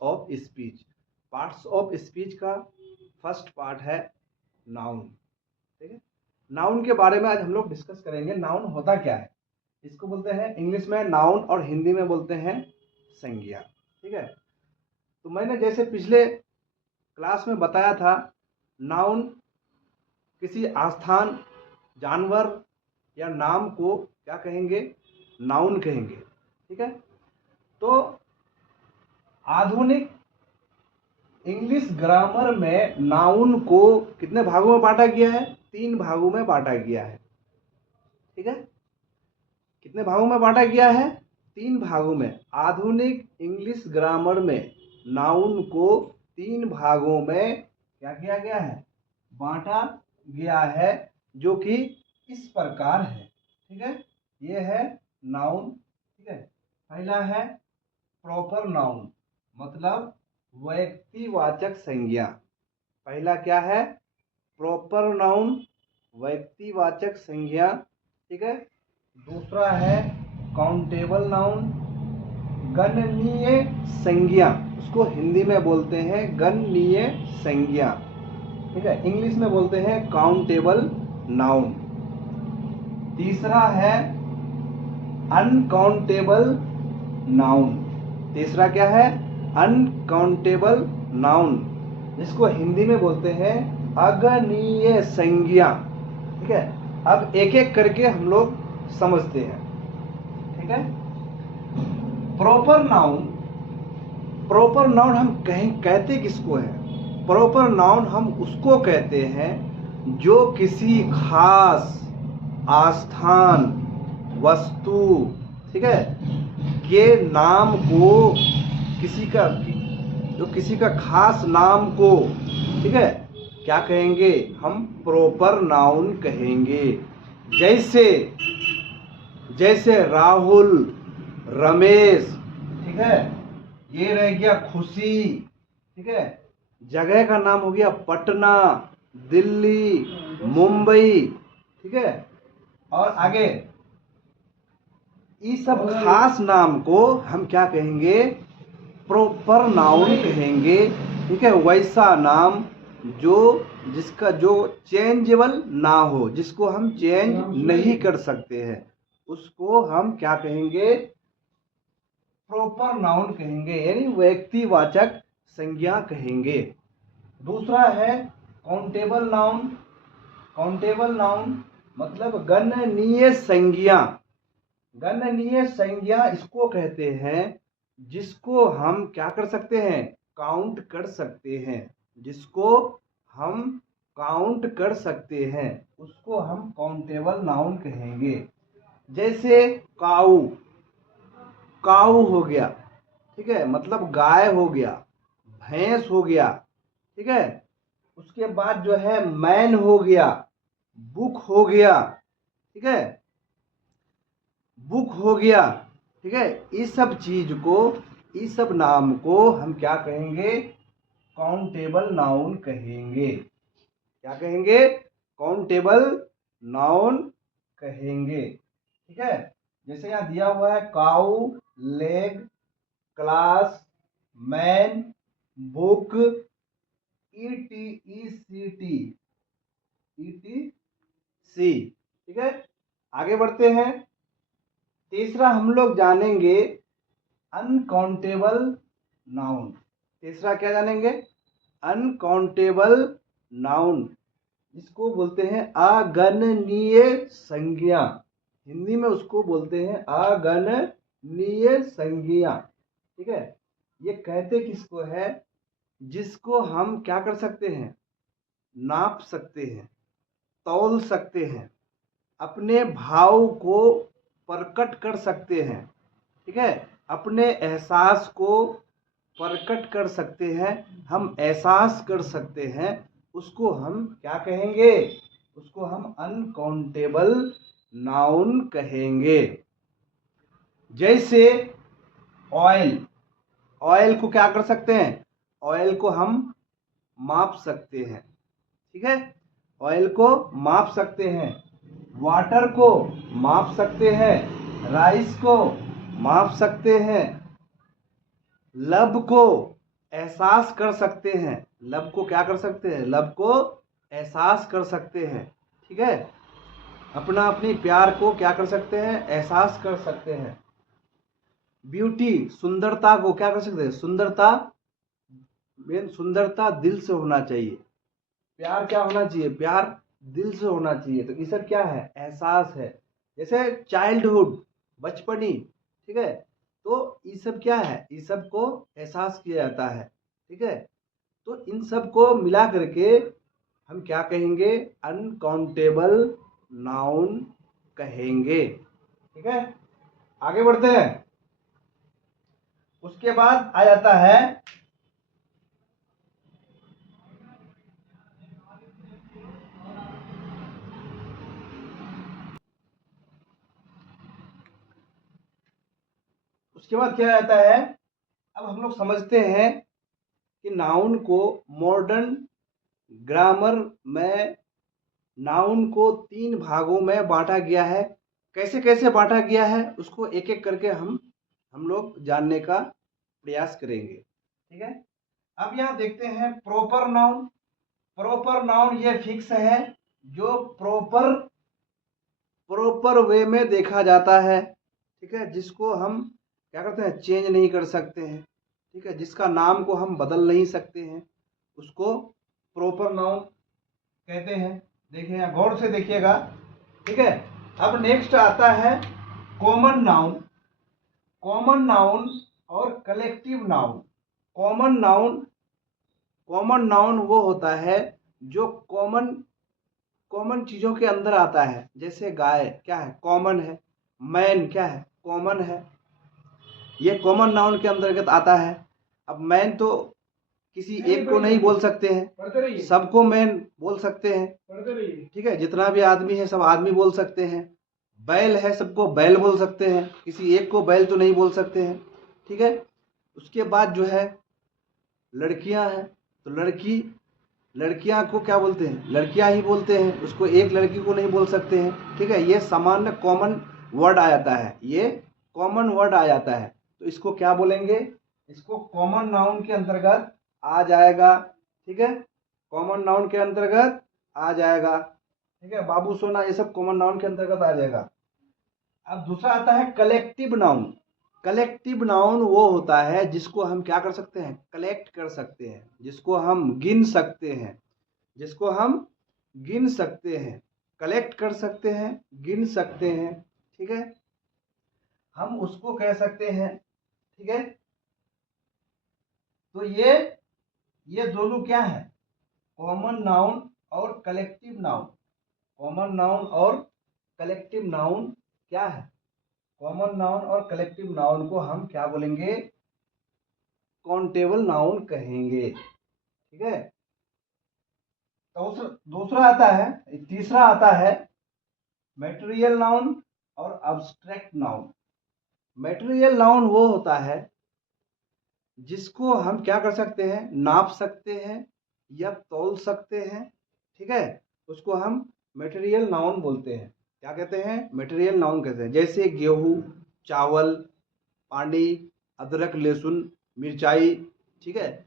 Of speech. Parts of speech का first part है noun. ठीक है, नाउन के बारे में आज हम लोग डिस्कस करेंगे। नाउन होता क्या है, इसको बोलते हैं इंग्लिश में नाउन और हिंदी में बोलते हैं संज्ञा। ठीक है, तो मैंने जैसे पिछले क्लास में बताया था, नाउन किसी स्थान, जानवर या नाम को क्या कहेंगे, नाउन कहेंगे। ठीक है, तो आधुनिक इंग्लिश ग्रामर में नाउन को कितने भागों में बांटा गया है? 3 भागों में बांटा गया है। ठीक है, कितने भागों में बांटा गया है? 3 भागों में। आधुनिक इंग्लिश ग्रामर में नाउन को 3 भागों में क्या किया गया है? बांटा गया है, जो कि इस प्रकार है। ठीक है, ये है नाउन। ठीक है, पहला है प्रॉपर नाउन, मतलब व्यक्तिवाचक संज्ञा। पहला क्या है? प्रॉपर नाउन, व्यक्तिवाचक संज्ञा। ठीक है, दूसरा है काउंटेबल नाउन, गणनीय संज्ञा। उसको हिंदी में बोलते हैं गणनीय संज्ञा। ठीक है, इंग्लिश में बोलते हैं काउंटेबल नाउन। तीसरा है अनकाउंटेबल नाउन। तीसरा क्या है? अनकाउंटेबल नाउन, जिसको हिंदी में बोलते हैं अगणनीय संज्ञा। ठीक है, अब एक एक करके हम लोग समझते हैं। ठीक है, प्रॉपर नाउन, प्रॉपर नाउन हम कहते किसको है? प्रॉपर नाउन हम उसको कहते हैं जो किसी खास स्थान, वस्तु, ठीक है, के नाम को, किसी का खास नाम को, ठीक है, क्या कहेंगे? हम प्रॉपर नाउन कहेंगे। जैसे राहुल, रमेश, ठीक है, ये रह गया खुशी। ठीक है, जगह का नाम हो गया पटना, दिल्ली, मुंबई। ठीक है, और आगे इस सब खास नाम को हम क्या कहेंगे? प्रॉपर नाउन कहेंगे। ठीक है, वैसा नाम जिसका जो चेंजेबल ना हो, जिसको हम चेंज नहीं कर सकते हैं, उसको हम क्या कहेंगे? प्रॉपर नाउन कहेंगे, यानी व्यक्तिवाचक संज्ञा कहेंगे। दूसरा है काउंटेबल नाउन। काउंटेबल नाउन मतलब गणनीय संज्ञा। गणनीय संज्ञा इसको कहते हैं जिसको हम क्या कर सकते हैं? काउंट कर सकते हैं। जिसको हम काउंट कर सकते हैं उसको हम काउंटेबल नाउन कहेंगे। जैसे काऊ, काऊ हो गया, ठीक है, मतलब गाय हो गया, भैंस हो गया। ठीक है, उसके बाद जो है मैन हो गया, बुक हो गया। ठीक है, बुक हो गया। ठीक है, इस सब चीज को, इस सब नाम को हम क्या कहेंगे? काउंटेबल नाउन कहेंगे। क्या कहेंगे? काउंटेबल नाउन कहेंगे। ठीक है, जैसे यहाँ दिया हुआ है cow, leg, class, man, book, ETC। ठीक है, आगे बढ़ते हैं। तीसरा हम लोग जानेंगे अनकाउंटेबल नाउन। तीसरा क्या जानेंगे? अनकाउंटेबल नाउन, जिसको बोलते हैं अगणनीय संज्ञा। हिंदी में उसको बोलते हैं अगणनीय संज्ञा। ठीक है, ये कहते किसको है? जिसको हम क्या कर सकते हैं? नाप सकते हैं, तौल सकते हैं, अपने भाव को प्रकट कर सकते हैं। ठीक है, अपने एहसास को प्रकट कर सकते हैं, हम एहसास कर सकते हैं, उसको हम क्या कहेंगे? उसको हम अनकाउंटेबल नाउन कहेंगे। जैसे ऑयल, ऑयल को क्या कर सकते हैं? ऑयल को हम माप सकते हैं। ठीक है, ऑयल को माप सकते हैं, वाटर को माप सकते हैं, राइस को माप सकते हैं, लव को एहसास कर सकते हैं, लब को क्या कर सकते हैं, लब को एहसास कर सकते हैं। ठीक है, अपना अपनी प्यार को क्या कर सकते हैं, एहसास कर सकते हैं। ब्यूटी, सुंदरता को क्या कर सकते हैं, सुंदरता, मेन सुंदरता दिल से होना चाहिए। प्यार क्या होना चाहिए, प्यार दिल से होना चाहिए। तो ये सब क्या है, एहसास है। जैसे चाइल्डहुड, बचपनी, ठीक है, तो ये सब क्या है, ये सब को एहसास किया जाता है। ठीक है, तो इन सब को मिला करके हम क्या कहेंगे, अनकाउंटेबल नाउन कहेंगे। ठीक है, आगे बढ़ते हैं। उसके बाद आ जाता है उसके बाद क्या आता है, अब हम लोग समझते हैं कि नाउन को मॉडर्न ग्रामर में नाउन को 3 भागों में बांटा गया है। कैसे कैसे बांटा गया है उसको एक एक करके हम लोग जानने का प्रयास करेंगे। ठीक है, अब यहाँ देखते हैं प्रॉपर नाउन। प्रॉपर नाउन ये फिक्स है, जो प्रॉपर प्रॉपर वे में देखा जाता है। ठीक है, जिसको हम क्या करते हैं, चेंज नहीं कर सकते हैं। ठीक है, जिसका नाम को हम बदल नहीं सकते हैं, उसको प्रॉपर नाउन कहते हैं। देखिए यहाँ गौर से देखिएगा। ठीक है, अब नेक्स्ट आता है कॉमन नाउन। कॉमन नाउन और collective noun. Common noun, common noun वो होता है जो कॉमन कॉमन चीज़ों के अंदर आता है। जैसे गाय क्या है, कॉमन है। मैन क्या है, कॉमन है। ये कॉमन नाउन के अंतर्गत आता है। अब मैन तो किसी एक को नहीं बोल सकते हैं, सबको मैन बोल सकते हैं। ठीक है, जितना भी आदमी है सब आदमी बोल सकते हैं। बैल है, सबको बैल बोल सकते हैं, किसी एक को बैल तो नहीं बोल सकते हैं। ठीक है, उसके बाद जो है लड़कियां हैं, तो लड़कियां को क्या बोलते हैं, लड़कियां ही बोलते हैं, उसको एक लड़की को नहीं बोल सकते हैं। ठीक है, ये सामान्य कॉमन वर्ड आ जाता है, ये कॉमन वर्ड आ जाता है। तो इसको क्या बोलेंगे, इसको कॉमन नाउन के अंतर्गत आ जाएगा। ठीक है, कॉमन नाउन के अंतर्गत आ जाएगा। ठीक है, बाबू सोना ये सब कॉमन नाउन के अंतर्गत आ जाएगा। अब दूसरा आता है कलेक्टिव नाउन। कलेक्टिव नाउन वो होता है जिसको हम क्या कर सकते हैं, कलेक्ट कर सकते हैं, जिसको हम गिन सकते हैं, जिसको हम गिन सकते हैं, कलेक्ट कर सकते हैं, गिन सकते हैं। ठीक है, हम उसको कह सकते हैं। ठीक है, तो ये दोनों क्या है, कॉमन नाउन और कलेक्टिव नाउन। कॉमन नाउन और कलेक्टिव नाउन क्या है, कॉमन नाउन और कलेक्टिव नाउन को हम क्या बोलेंगे, काउंटेबल नाउन कहेंगे। ठीक है, तो दूसरा आता है, तीसरा आता है मटेरियल नाउन और अब्स्ट्रैक्ट नाउन। मटेरियल नाउन वो होता है जिसको हम क्या कर सकते हैं, नाप सकते हैं या तौल सकते हैं। ठीक है, उसको हम मटेरियल नाउन बोलते हैं। क्या कहते हैं, मटेरियल नाउन कहते हैं। जैसे गेहूँ, चावल, पानी, अदरक, लहसुन, मिर्चाई। ठीक है,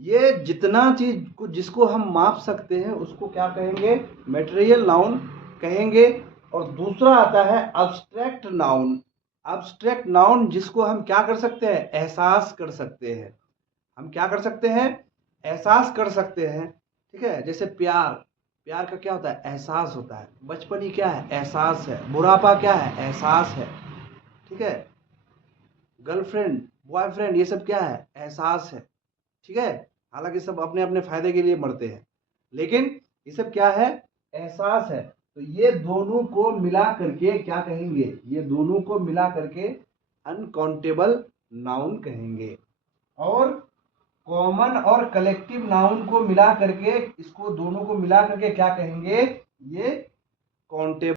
ये जितना चीज को जिसको हम माप सकते हैं उसको क्या कहेंगे, मटेरियल नाउन कहेंगे। और दूसरा आता है अब्स्ट्रैक्ट नाउन। अब्स्ट्रैक्ट नाउन जिसको हम क्या कर सकते हैं, एहसास कर सकते हैं। हम क्या कर सकते हैं, एहसास कर सकते हैं। ठीक है, जैसे प्यार, प्यार का क्या होता है, एहसास होता है। बचपनी क्या है, एहसास है। बुढ़ापा क्या है, एहसास है। ठीक है, गर्लफ्रेंड, बॉयफ्रेंड, ये सब क्या है, एहसास है। ठीक है, हालांकि सब अपने अपने फायदे के लिए मरते हैं, लेकिन ये सब क्या है, एहसास है। तो ये दोनों को मिला करके क्या कहेंगे, ये दोनों को मिला करके अनकाउंटेबल नाउन कहेंगे। और कॉमन और कलेक्टिव नाउन को मिला करके, इसको दोनों को मिला करके क्या कहेंगे, ये काउंटेबल